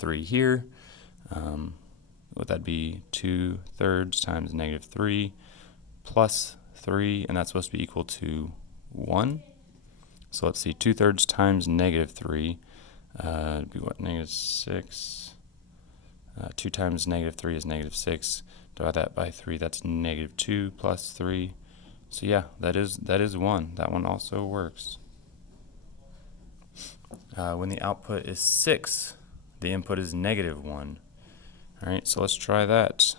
3 here. Would that be 2/3 times -3 plus 3, and that's supposed to be equal to 1. So let's see, 2/3 times -3 would be what, -6. 2 times -3 is -6. Divide that by 3, that's -2 plus 3. So yeah, that is 1. That one also works. When the output is 6, the input is -1. All right, so let's try that.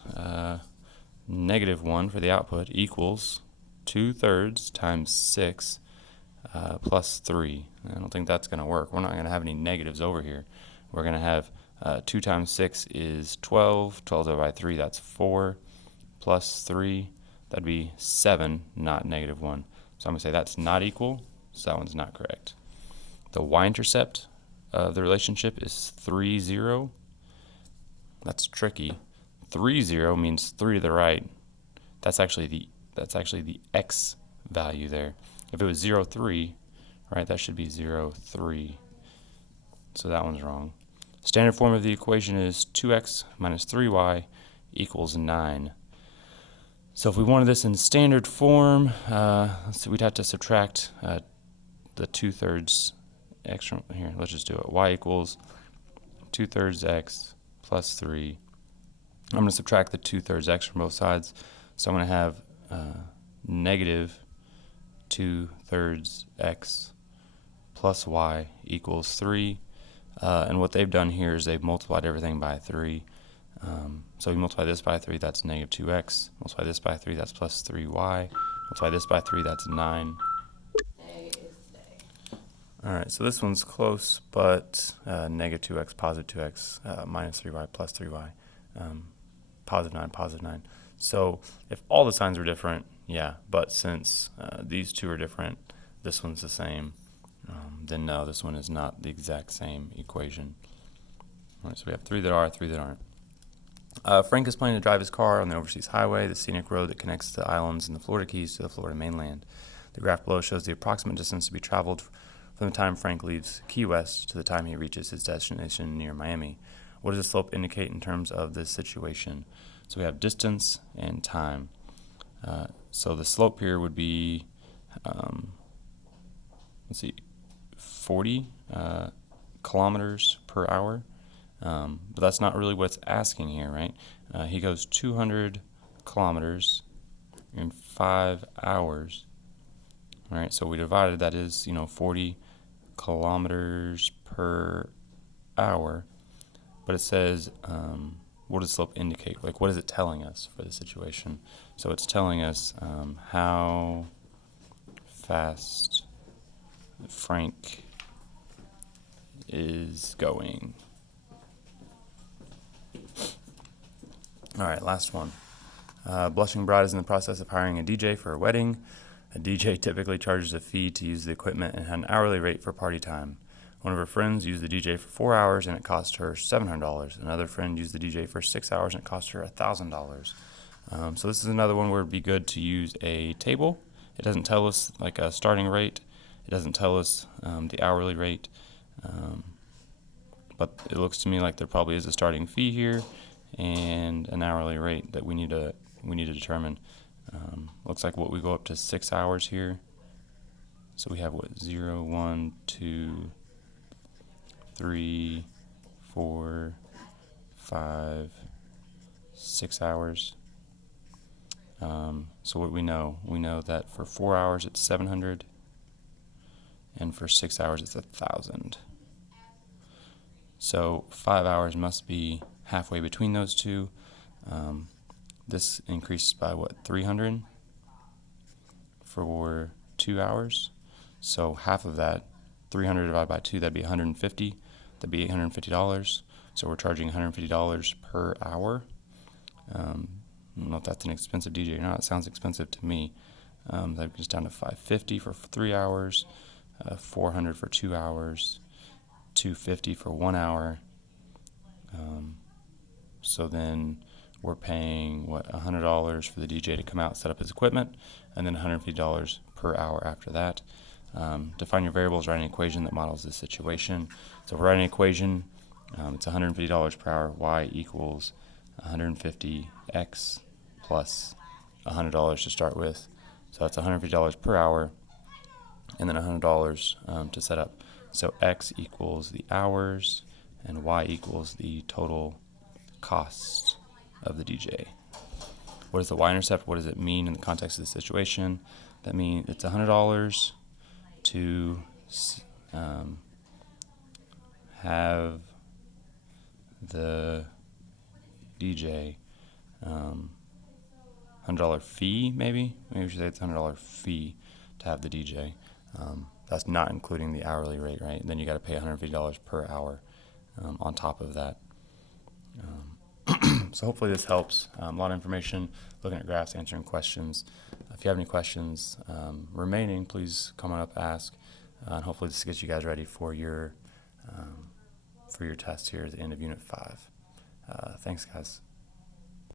-1 for the output equals 2/3 times 6 plus 3. I don't think that's going to work. We're not going to have any negatives over here. We're going to have 2 times 6 is 12. 12 divided by 3, that's 4. Plus 3, that'd be 7, not -1. So I'm going to say that's not equal, so that one's not correct. The y-intercept of the relationship is 3, 0. That's tricky. 3, 0 means 3 to the right. That's actually the x value there. If it was 0, 3, right, that should be 0, 3. So that one's wrong. Standard form of the equation is 2x minus 3y equals 9. So if we wanted this in standard form, so we'd have to subtract the 2/3 x from here. Let's just do it. Y equals 2/3 x plus 3. I'm going to subtract the 2/3 x from both sides. So I'm going to have negative 2/3 x plus y equals 3. And what they've done here is they've multiplied everything by 3. So we multiply this by 3, that's -2x. Multiply this by 3, that's plus 3y. Multiply this by 3, that's 9. Alright, so this one's close, but -2x, +2x, -3y, plus 3y, +9, +9. So if all the signs were different, yeah, but since these two are different, this one's the same, then no, this one is not the exact same equation. Alright, so we have 3 that are, 3 that aren't. Frank is planning to drive his car on the Overseas Highway, the scenic road that connects the islands in the Florida Keys to the Florida mainland. The graph below shows the approximate distance to be traveled from the time Frank leaves Key West to the time he reaches his destination near Miami. What does the slope indicate in terms of this situation? So we have distance and time. So the slope here would be, let's see, 40 kilometers per hour. But that's not really what it's asking here, right? He goes 200 kilometers in 5 hours. All right, so we divided, that is, 40 kilometers per hour. But it says, what does slope indicate? Like, what is it telling us for the situation? So it's telling us how fast Frank is going. All right, last one. Blushing Bride is in the process of hiring a DJ for a wedding. A DJ typically charges a fee to use the equipment and had an hourly rate for party time. One of her friends used the DJ for 4 hours and it cost her $700. Another friend used the DJ for 6 hours and it cost her $1,000. So this is another one where it'd be good to use a table. It doesn't tell us like a starting rate. It doesn't tell us the hourly rate. But it looks to me like there probably is a starting fee here and an hourly rate that we need to determine. Looks like what we go up to 6 hours here. So we have what, 0, 1, 2, 3, 4, 5, 6 hours. So what we know that for 4 hours it's 700, and for 6 hours it's 1,000. So 5 hours must be halfway between those two. This increases by what, 300 for 2 hours. So half of that, 300 divided by 2, that'd be 150. That'd be $850. So we're charging $150 per hour. I don't know if that's an expensive DJ or not. It sounds expensive to me. That goes down to $550 for 3 hours, $400 for 2 hours, $250 for 1 hour. So then we're paying $100 for the DJ to come out and set up his equipment, and then $150 per hour after that. To find your variables, write an equation that models this situation. So if we're writing an equation, It's $150 per hour. Y equals 150x plus $100 to start with. So that's $150 per hour, and then $100 to set up. So x equals the hours, and y equals the total cost of the DJ. What is the y-intercept? What does it mean in the context of the situation? That means it's $100 to have the DJ $100 fee, maybe we should say it's $100 fee to have the DJ. That's not including the hourly rate, right? And then you got to pay $150 per hour on top of that. So hopefully this helps. A lot of information, looking at graphs, answering questions. If you have any questions remaining, please come on up, ask, and hopefully this gets you guys ready for your test here at the end of Unit 5. Thanks, guys.